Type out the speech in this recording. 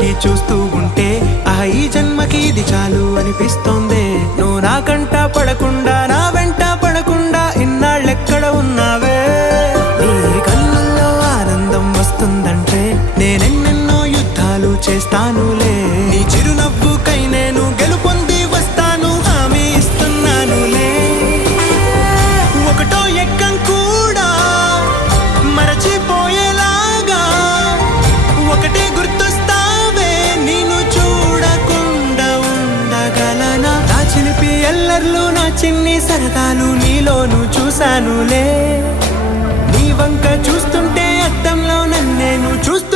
పెట్టి చూస్తూ ఉంటే ఈ జన్మకి ఇది చాలు అనిపిస్తోంది. నువ్వు నా కంట పడకుండా నా వెంట పడకుండా ఇన్నాళ్ళెక్కడ ఉన్నావే. నీ కళ్ళల్లో ఆనందం వస్తుందంటే నేనెన్నెన్నో యుద్ధాలు చేస్తానులే. నీ చిరునవ్వుకై నేను గెలుపొంది వస్తాను హామీ ఇస్తున్నానులే. ఒకటో ఎక్కం కూడా మరచిపోయేలాగా ఒకటే గుర్తొస్తావే. నేను చూడకుండా ఉండగలనా? నా చిలిపి ఎల్లర్లు నా చిన్ని సరదాలు నీలోను చూశానులే. నీ వంక చూస్తుంటే అద్దంలో నన్ను నేను చూస్తాను.